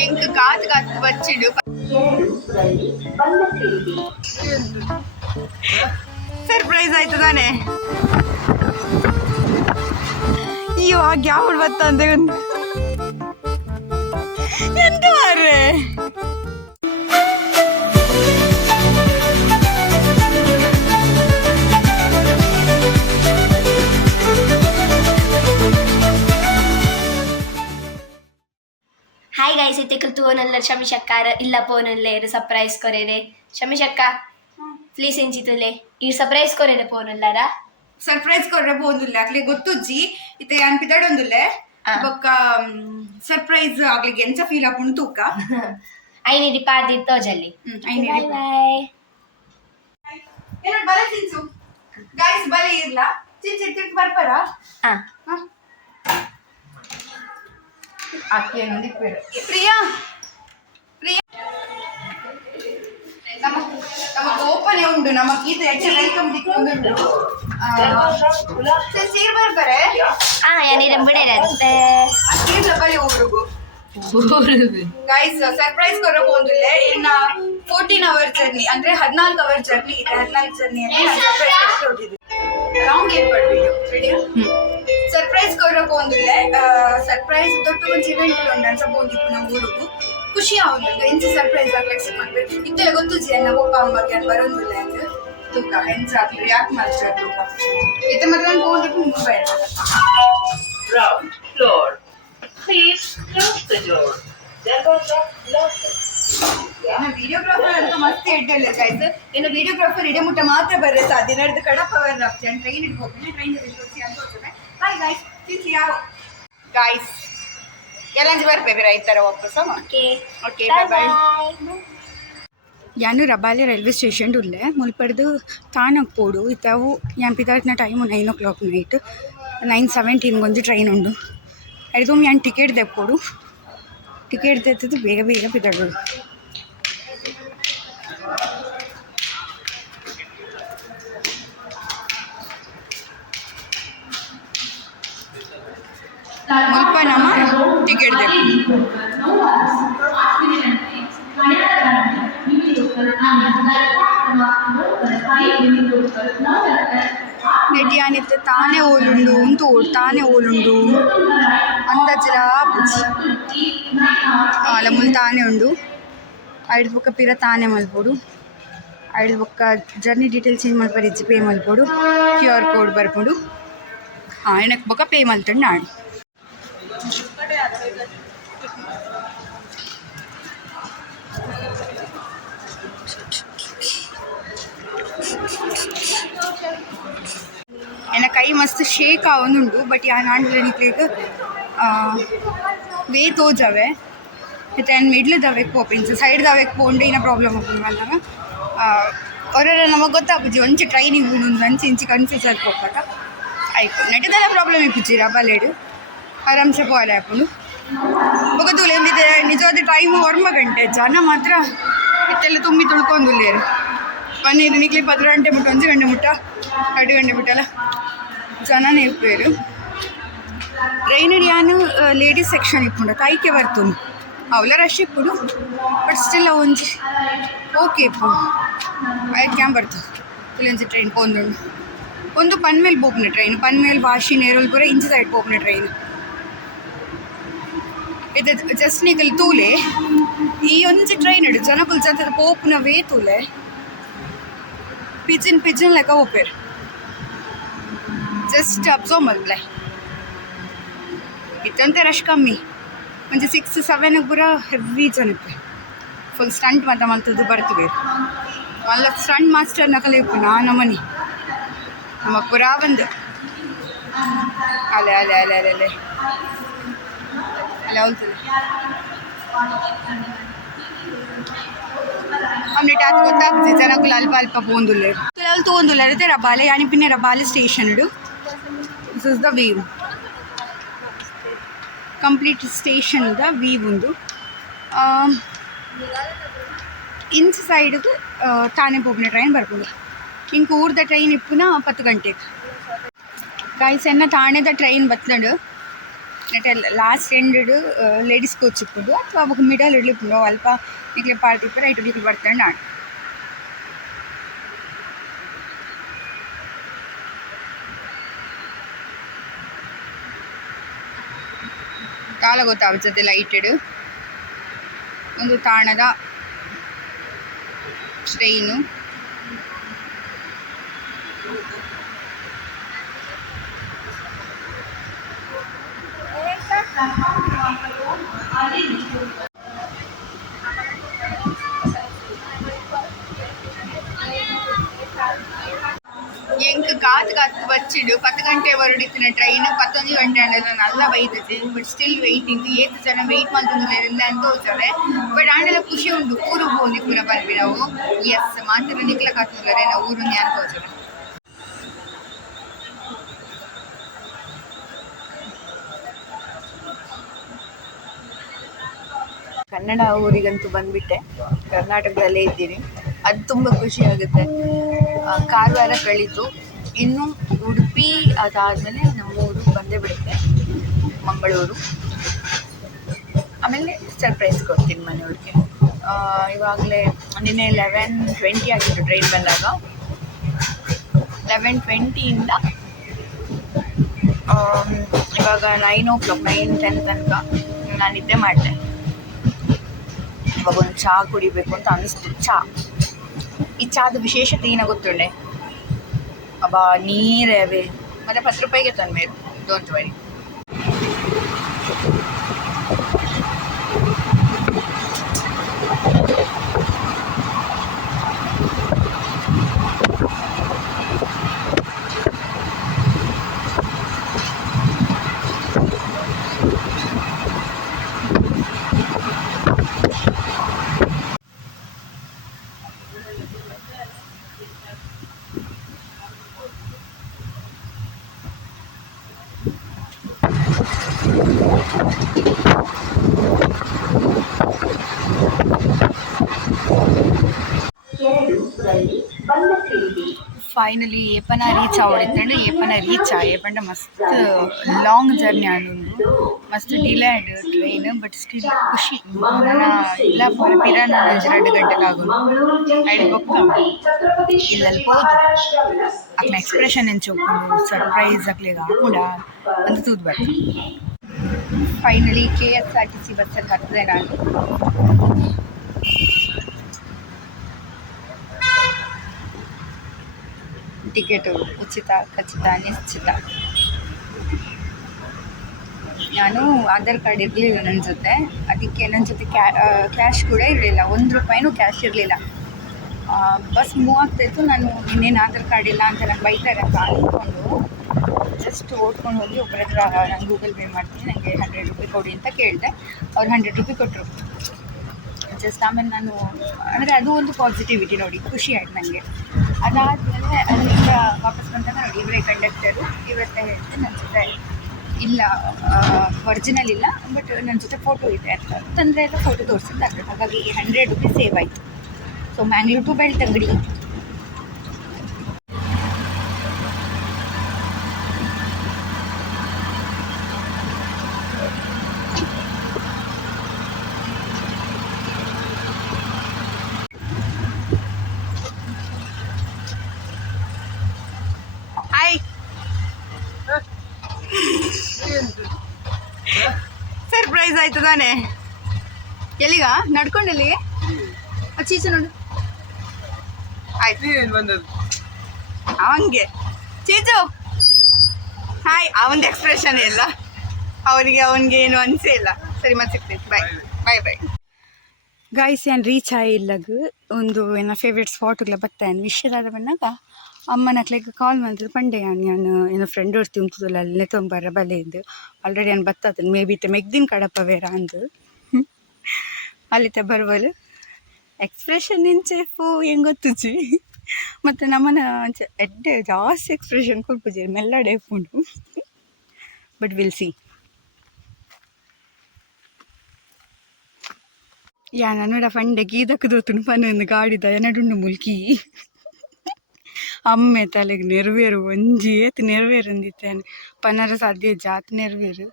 ಎಂಕ್ ಕಾತ್ ಕಾತ್ ಬಚ್ಚಿಡು ಸರ್ಪ್ರೈಸ್ ಆಯ್ತು ತಾನೆ. ಅಯ್ಯೋ ಹಾಗೆ ಯಾವಳು ಬತ್ತಂತೆ ಎಂತ ಮಾರ್ರೆ. ಹಾಯ್ ಗೈಸ್, ಇತ್ತೆ ತೂನಲ್ಲ ಶಮಿಶಕ್ಕಾರ ಇಲ್ಲ ಪೋನಲ್ಲೇರು ಸರ್ಪ್ರೈಸ್ ಕೊರೇರೆ. ಶಮಿಶಕ್ಕ ಪ್ಲೀಸ್ ಎಂಚಿತುಲೆ ಈ ಸರ್ಪ್ರೈಸ್ ಕೊರೇರೆ ಪೋನಲ್ಲಾರ. ಸರ್ಪ್ರೈಸ್ ಕೊರ್ರೆ ಪೋಂದುಲ್ಲೆ ಅಕ್ಲೆ ಗೊತ್ತುಜ್ಜಿ ಇತ್ತೆ ಯಾನ್ ಪಿತಾಡೊಂದುಲ್ಲೆ ಬೊಕ್ಕ ಸರ್ಪ್ರೈಸ್ ಆಗ್ಲಿಕ್ಕೆ ಎಂಚ ಫೀಲ್ ಆಪುಂಡು ತೂಕ ಐನಿಡಿ ಪಾದಿ ತೋಜಲ್ಲಿ. ಬಾಯ್ ಬಾಯ್. ಏನೋ ಬಲೆ ತಿನ್ಸು ಗೈಸ್, ಬಲೆ ಇರ್ಲ ಚಿಂಚಿ ತಿರ್ಗಿ ಬರ್ಬಾರ. ಅಕ್ಕೇನು ನಿಪ್ಪೇರು ಪ್ರಿಯಾ ಪ್ರಿಯಾ ನಮಕ್ ಓಪನೇ ಉಂಟು. ನಮಕ್ ಇದು ಹೆಚ್ಚು ವೆಲ್ಕಮ್ ದಿಕ್ಕುಂಟು. ಸೀರ್ ಬರ್ಬಾರೆ ಏನಿರಂ ಬಿಡೇರಂತೆ ಸೀರ್ಲ ಬಲೆ ಊರುಗು ಗೈಸ್. ಸರ್ಪ್ರೈಸ್ ಕೊರ ಪೋಂದುಲ್ಲೆ ಇನ್ನ 14 ಅವರ್ ಜರ್ನಿ ಅಂದ್ರೆ 14 ಅವರ್ ಜರ್ನಿ ಇದೆ. 14 ಜರ್ನಿಯಲ್ಲಿ ಸರ್ಪ್ರೈಸ್ ಕೊಟ್ಟಿದ್ದು ರಾಂಗ್ ಏನ್ ಪಡ್ಬಿಟ್ಟು ರೆಡಿಯಾ. ಸರ್ಪ್ರೈಸ್ ಕೊರ ಪೋಂದುಲ್ಲೆ ಸರ್ಪ್ರೈಸ್ ದೊಡ್ಡ ಒಂದು ಇವೆಂಟ್ ಉಂಡು ಅನ್ಸ ಪೋಂದಿಪ್ಪು ನಮ್ಮ ಊರುಗು. ಖುಷಿ ಆಗುಂಡು ಎಂಚ ಸರ್ಪ್ರೈಸ್ ಆಗ್ಲಿಕ್ಕೆ ಸಿಕ್ಕೊಂಡ್ರೆ ಇತ್ತೆಲ್ಲ ಗೊತ್ತುಜಿ ನಮ್ಮ ಪಪ್ಪ ಅಮ್ಮಗೆ ಅಂತ ಬರೋದಿಲ್ಲ ಅಂತ ತೂಕ ಹೆಂಚ ಆಗ್ಲಿ ಯಾಕೆ ಮಾಡ್ತಾರೆ ತೂಕ ಇತ್ತೆ ಮಾತ್ರ ಪೋಂದಿಪ್ಪು Mumbai Ground floor. Please close the door. There was a lock. Videographer ಅಂತ ಮಸ್ತ್ ಇಟ್ಟಲ್ಲ ಗೈಸ್. ಇನ್ನು ವಿಡಿಯೋಗ್ರಾಫರ್ ಇಡೀ ಮುಟ್ಟ ಮಾತ್ರ ಬರ್ರೆ ಸಾಧ್ಯ ನಡೆದು ಕಡಪ ಬರ್ರ ಆಗ್ತೇನೆ ಟ್ರೈನ್ ಇಟ್ಕೋತೀನಿ ಟ್ರೈನ್ ಅಂತ ಹೋಗ್ತೇನೆ. ಹಾಯ್ ಗೈಸ್, ತಿನ್ಸಿ ಯಾವ ಗೈಸ್ ಎಲ್ಲಂಜಿ ಬರ್ಬೇರೆ ಈ ಥರ ವಾಪಸ್. ಓಕೆ ಓಕೆ ಬಾಯ್ ಬಾಯ್. ಯಾನು ರಬಾಲೆ ರೈಲ್ವೆ ಸ್ಟೇಷನ್ ಉಳ್ಳೆ ಮುಲ್ಪಡ್ದು ತಾನಕ್ಕೆ ಪೋಡು ಇತ್ತಾವು ಯಾನ್ ಪಿತಾಟ್ನ ಟೈಮು 9 o'clock ನೈಟ್ 9:17 ಒಂದು ಟ್ರೈನ್ ಉಂಡು. ಅದು ಯಾನ್ ಟಿಕೆಟ್ ತೆಪ್ಪೋಡು. ಟಿಕೆಟ್ ತೆತ್ತದು ಬೇಗ ಬೇಗ ಪಿತಾಡೋಡು. ಮುಲ್ಪ ನಮ್ಮ ಟಿಕೆಟ್ ತೆಪ್ಪು ನೆಟಿ ಅನಿತ್ತೆ ತಾನೇ ಓಲುಂಡು ಉಂತು ತಾನೇ ಓಲುಂಡು ಅಂದಾಜಲ ಅಲ್ಲ ಮುಲ್ ತಾನೇ ಉಂಡು. ಐದು ಬೊಕ್ಕ ಪಿರ ತಾನೇ ಮಲ್ಪೋಡು. ಐದು ಬೊಕ್ಕ ಜರ್ನಿ ಡೀಟೇಲ್ ಚೇಂಜ್ ಮಲ್ಪರು ಇಜ್ಜಿ ಪೇ ಮಲ್ಪೋಡು. QR ಕೋಡ್ ಬರ್ಪೋಡು. ಏನಕ್ಕೆ ಬೊಕ್ಕ ಪೇ ಮಲ್ತಂಡು ನಾಡು. ಎನ್ನ ಕೈ ಮಸ್ತ್ ಶೇಕ್ ಆವೊಂದುಂಡು ಬಟ್ ಯಾನ್ ಆಂಡ್ಲ ನಿಕ್ಲೆಗ್ ವೇ ತೋಜವೆ ಇತ್ತೆ ಆ್ಯನ್ ಮಿಡ್ಲ್ ದವೆಕ್ ಪೋಪಿಂಚ ಸೈಡ್ ದವೆಕ್ ಪೋಂಡೆ ಇನ್ನ ಪ್ರಾಬ್ಲಮ್ ಆಪುಂಡು ಮಲ್ಲಾಗ ಹೊರರ ನಮಗೆ ಗೊತ್ತಾಪುಜಿ ಒಂಚೆ ಟ್ರೈನಿಂಗ್ ಉಂಡು ಅಂಚೆ ಇಂಚಿ ಕನ್ಫ್ಯೂಸ್ ಆಗಿ ಹೋಗ್ಬೇಕ ಆಯ್ತು ನೆಟ್ಟದೆಲ್ಲ ಪ್ರಾಬ್ಲಮ್ ಇಪ್ಪುಜಿ ಬಲೇಡು ಆರಾಮ್ಸೆ ಪೋಲೆ ಆಪುಂಡು. ಬೊಗತೂಲೆ ಎಂದಿದೆ ನಿಜವಾದ ಟೈಮು 1 ಗಂಟೆ ಜನ ಮಾತ್ರ ಇತ್ತೆಲ್ಲ ತುಂಬಿ ತುಳ್ಕೊಂದುಲ್ಲೇರು ಪನ್ನೀರು ನಿಕ್ಲಿ 10 ಗಂಟೆ ಮುಟ್ಟ 1 ಗಂಟೆ ಮುಟ್ಟ 2 ಗಂಟೆ ಮುಟ್ಟಲ್ಲ ಜನನೇ ಇಪ್ಪೇರು. ಟ್ರೈನಡ್ ಯಾನು ಲೇಡೀಸ್ ಸೆಕ್ಷನ್ ಇಪ್ಪುಂಡು ಕೈಕೆ ಬರ್ತುಂಡು ಅವಳ ರಶ್ ಇಪ್ಪುಡು ಬಟ್ ಸ್ಟಿಲ್ ಒಂಜಿ ಓಕೆ ಇಪ್ಪುಂಡು ಆಯ್ತು ಕ್ಯಾಂ ಬರ್ತದೆ ಇಲ್ಲೊಂಜಿ ಟ್ರೈನ್ ಪೋಂದುಂಡು. ಒಂದು ಪನ್ಮೇಲ್ ಪೋಪುನ ಟ್ರೈನ್ ಪನ್ಮೇಲ್ ವಾಶಿ ನೇರೋಲ್ ಪೂರ ಇಂಚಿ ಸೈಡ್ ಪೋಪುನ ಟ್ರೈನ್ ಇದು ಜಸ್ಟ್ ನಿಕಲ್ ತೂಲೆ ಈ ಒಂಜಿ ಟ್ರೈನ್ ಇಡು ಜನಕುಲ್ ಜನ ಪೋಪುನ ವೇ ತೂಲೆ ಪಿಜನ್ ಲೆಕ್ಕ ಹೋಗ್ಬೇರು ಜಸ್ಟ್ ಅಬ್ಸರ್ವ್ ಮಲ್ಲೆ ಇತ್ತಂತೆ ರಶ್ ಕಮ್ಮಿ ಒಂಜಿ 6-7 ಪೂರ ಹೆವಿ ಜನಕ್ಕೆ ಫುಲ್ ಸ್ಟಂಟ್ ಮಾತ ಮಲ್ತದ್ದು ಬರ್ತಬೇರು ಮಲ್ಲ ಸ್ಟಂಟ್ ಮಾಸ್ಟರ್ ನಕಲೆ ಇಪ್ಪು ನಮ್ಮನಿ ನಮ್ಮ ಪುರಾ ಬಂದು ಅಲೆ ಅಲೆ ಅಲೆ ಅಲೆ ಅಲೆ ಅಲ್ಲ ಹೋಗ್ತದೆ ಅಮ್ನೆಟ್ ಅದು ಗೊತ್ತಾಗ್ತದೆ ಜನಕ್ಕೂ ಅಲ್ಪ ಅಲ್ಪ ಪೋಂದುಲ್ಲೆ ಅಲ್ಲಿ ತೋಂದುಲ್ಲ ಅದೇ ರಬಾಲೆ ಯಾನಿ ಪಿನ್ನೆ ರಬಾಲೆ ಸ್ಟೇಷನ್ ಇಡು this is the view complete station the view ಉಂದು ಇಂಚ್ ಸೈಡ್ಗೆ ತಾನೇ ಪೋಪಿನ ಟ್ರೈನ್ ಬರ್ಬೋದು ಇಂಕ ಊರ್ದ ಟ್ರೈನ್ ಇಪ್ಪುನ 10 ಗಂಟೆಗೆ ಗಾಯ್ಸ್ ಎನ್ನ ತಾಣೆದ ಟ್ರೈನ್ ಬತ್ತಂಡು ನೆಟ್ಟೆ ಲಾಸ್ಟ್ ಎಂಡ್ ಲೇಡೀಸ್ ಕೋಚ್ ಇಪ್ಪುಡು ಅಥವಾ ಅವಾಗ ಮಿಡಲ್ ಇಡ್ಲಿಪ್ಪುಂಡು ಅಲ್ಪ ನಿಕ್ಲೆ ಪಾರ್ಟಿ ಇಪ್ಪು ರೈಟ್ ಡಿಕ್ಲಿ ಬರ್ತಾನೆ ನಾನು ಕಾಲ ಗೊತ್ತಾಗ್ತದೆ ಲೈಟೆಡ್ ಒಂದು ತಾಣದ ಟ್ರೈನು ಎಂಕ್ ಕಾತು ಬಚ್ಚಿಡು 10 ಗಂಟೆ ಹೊರಡಿತ್ತಿನ ಟ್ರೈನ್ 11 ಗಂಟೆ ಆಂಡಲ ನಲ್ಲ ಬೈತದೆ ಬಟ್ ಸ್ಟಿಲ್ ವೆಯ್ಟಿಂಗ್ ಏತ್ ಜನ ವೆಯ್ಟ್ ಮಾಡ್ತಿಲ್ಲ ಅಂತ ತೋಚವೆ ಬಟ್ ಆಂಡಲ ಖುಷಿ ಉಂಟು ಊರು ಹೋಗಿ ಪೂರ ಬಂದ್ವಿ ನಾವು ಎಸ್ ಮಾತ್ರ ನಿಕ್ಲ ಕಾತುಲ್ಲರೆ ನಾವು ಊರು ಅಂತ ತೋಚವೆ ಕನ್ನಡ ಊರಿಗಂತೂ ಬಂದ್ಬಿಟ್ಟೆ ಕರ್ನಾಟಕದಲ್ಲೇ ಇದ್ದೀನಿ ಅದು ತುಂಬ ಖುಷಿ ಆಗುತ್ತೆ ಕಾರವಾರ ಕಳೀತು ಇನ್ನು ಉಡುಪಿ ಅದಾದಮೇಲೆ ನಮ್ಮೂರು ಬಂದೇ ಬಿಡುತ್ತೆ ಮಂಗಳೂರು ಆಮೇಲೆ ಸರ್ಪ್ರೈಸ್ ಕೊಡ್ತೀನಿ ಮನೆಯವ್ರಿಗೆ ಇವಾಗಲೇ ನಿನ್ನೆ 11:20 ಆಗಿತ್ತು ಟ್ರೈನ್ ಬಂದಾಗ 11:20 ಇವಾಗ 9:10 ತನಕ ನಾನು ನಿದ್ದೆ ಮಾಡಿದೆ ಇವಾಗ ಒಂದು ಚಹಾ ಕುಡಿಬೇಕು ಅಂತ ಅನಿಸ್ತು ಈ ಚಾದ ವಿಶೇಷತೆ ಏನ ಗೊತ್ತುಂಡೆ ಅಬ್ಬಾ ನೀರೇ ಮತ್ತೆ 10 ರೂಪಾಯಿಗೆ ತಂದ್ಮೇಲೆ ಡೋಂಟ್ ವರಿ ಫೈನಲಿ ಏಪನ ರೀಚ್ ಆವಡಿತ್ತಂಡು ಏಪನ ಏಪಂಡ ಮಸ್ತ್ ಲಾಂಗ್ ಜರ್ನಿ ಆಂಡುಂಡು ಮಸ್ತ್ ಡಿಲೇಡ್ ಟ್ರೈನ್ ಬಟ್ ಸ್ಟಿಲ್ ಖುಷಿ ನನ್ನ ಇಲ್ಲ ಪೂರ ನಾನು 2 ಗಂಟೆಗೆ ಆಗೋದು ಐದು ಬೊಕ್ಕ ಇಲ್ಲಲ್ಲಿ ಹೋದು ಅಕ್ನ ಎಕ್ಸ್ಪ್ರೆಷನ್ ಎಂಚೊಪ್ಪುಂಡು ಸರ್ಪ್ರೈಸ್ ಅಕ್ಲೆಗ ಹಾಕುಂಡ ಅಂತ ತೂದು ಬರ್ತು ಫೈನಲಿ KSRTC ಬಸ್ಸಲ್ಲಿ ಹತ್ತಿದೆ ನಾನು ಟಿಕೆಟು ಉಚಿತ ಖಚಿತ ನಿಶ್ಚಿತ ನಾನು ಆಧಾರ್ ಕಾರ್ಡ್ ಇರಲಿಲ್ಲ ನನ್ನ ಜೊತೆ ಅದಕ್ಕೆ ನನ್ನ ಜೊತೆ ಕ್ಯಾಶ್ ಕೂಡ ಇರಲಿಲ್ಲ 1 ರೂಪಾಯಿನೂ ಕ್ಯಾಶ್ ಇರಲಿಲ್ಲ ಬಸ್ ಮೂವ್ ಆಗ್ತಾಯಿತ್ತು ನಾನು ಇನ್ನೇನು ಆಧಾರ್ ಕಾರ್ಡ್ ಇಲ್ಲ ಅಂತ ನಂಗೆ ಬೈತಾರೆ ಅಂತ ಅಂದ್ಕೊಂಡು ಜಸ್ಟ್ ಓದ್ಕೊಂಡು ಹೋಗಿ ಒಬ್ಬರ ಹತ್ರ ನಾನು ಗೂಗಲ್ ಪೇ ಮಾಡ್ತೀನಿ ನನಗೆ 100 ರೂಪಾಯಿ ಕೊಡಿ ಅಂತ ಕೇಳಿದೆ ಅವ್ರು 100 ರೂಪಾಯಿ ಕೊಟ್ಟರು ಜಸ್ಟ್ ಆಮೇಲೆ ನಾನು ಅಂದರೆ ಅದು ಒಂದು ಪಾಸಿಟಿವಿಟಿ ನೋಡಿ ಖುಷಿ ಆಯ್ತು ನನಗೆ ಅದಾದಮೇಲೆ ಅಲ್ಲಿಂದ ವಾಪಸ್ ಬಂದಾಗ ನೋಡಿ ಇವರೇ ಕಂಡಕ್ಟರು ಇವತ್ತೇ ಹೇಳ್ತೆ ನನ್ನ ಜೊತೆ ಇಲ್ಲ ಒರಿಜಿನಲ್ ಇಲ್ಲ ಬಟ್ ನನ್ನ ಜೊತೆ ಫೋಟೋ ಇದೆ ಅಂತ ತಂದರೆ ಎಲ್ಲ ಫೋಟೋ ತೋರಿಸಿದ್ದಾರೆ ಹಾಗಾಗಿ 100 ರೂಪಾಯಿ ಸೇವ್ ಆಯಿತು so Mangalore to Belthangady surprise ಆಯ್ತು ತಾನೇ ಎಲ್ಲಿಗ ನಡ್ಕೊಂಡು ಎಲ್ಲಿಗೆ ಚೀಚು ನೋಡು ಆಯ್ತು ಅವಂಗೆ ಚೀಚು ಹಾಯ್ ಅವನದು ಎಕ್ಸ್ಪ್ರೆಷನ್ ಇಲ್ಲ ಅವನಿಗೆ ಏನು ಅನಿಸೇ ಇಲ್ಲ ಸರಿ ಮತ್ತೆ ಸಿಗ್ತೀನಿ ಬಾಯ್ ಬಾಯ್ ಬಾಯ್ ಗಾಯ್ಸ್ ಏನು ರೀಚ್ ಆಗಿಲ್ಲಗ ಒಂದು ಏನ ಫೇವ್ರೇಟ್ ಸ್ಪಾಟ್ಗಳ ಬತ್ತಾನೆ ವಿಷಯದಾದ ಬಂದಾಗ ಅಮ್ಮನ ಹಕ್ಲೆಗೆ ಕಾಲ್ ಮಾಡಿದ್ರು ಪಂಡೆ ನಾನು ಏನೋ ಫ್ರೆಂಡ್ ಹೊಡ್ತಿ ಉಂಟುದಲ್ಲ ಅಲ್ಲೇ ತೊಂಬರ ಬಲೆಯಿಂದ ಆಲ್ರೆಡಿ ನಾನು ಬತ್ತಾತನು ಮೇ ಬಿ ಮೆಗ್ದಿನ ಕಡಪ ಬೇರೆ ಅಂದು ಅಲ್ಲಿತ ಬರ್ವಲು ಎಕ್ಸ್ಪ್ರೆಷನ್ ಎಂಚೇಫು ಹೆಂಗೆ ಗೊತ್ತುಜಿ ಮತ್ತು ನಮ್ಮನ ಎಡ್ಡೆ ಜಾಸ್ತಿ ಎಕ್ಸ್ಪ್ರೆಷನ್ ಕೊಡ್ಪುಜಿ ಮೆಲ್ಲಡೆ ಪುಂಡು ಬಟ್ ವಿಲ್ ಸಿ ಯಾನೋಡ ಫಂಡೆ ಗೀದಕ್ಕೆ ದೋತುಂಡು ಪನ್ನೊಂದು ಗಾಡಿದ ಎನಡುಂಡು ಮುಲ್ಕಿ ಅಮ್ಮೆ ತಲೆಗೆ ನೆರವೇರು ಒಂಜಿ ಏತ್ ನೆರವೇರು ಅಂದಿತ್ತೇನೆ ಪನ್ನರ ಸಾಧ್ಯ ಜಾತ್ ನೆರವೇರು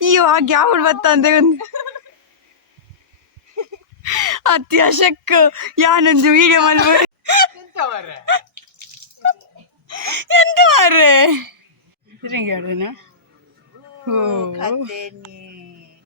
ಅಯ್ಯೋ ಆ ಗ್ಯಾವಡ್ ಬತ್ತ ಅಂತ ಅತ್ಯಾಶಕ್ ಯಾನೊಂದು ವಿಡಿಯೋ ಮಾಡ್ಬೋದು ಎಂತ ಮಾರ್ರೆ ಹಿಂಗೆ ಹೇಳುದನ ಓ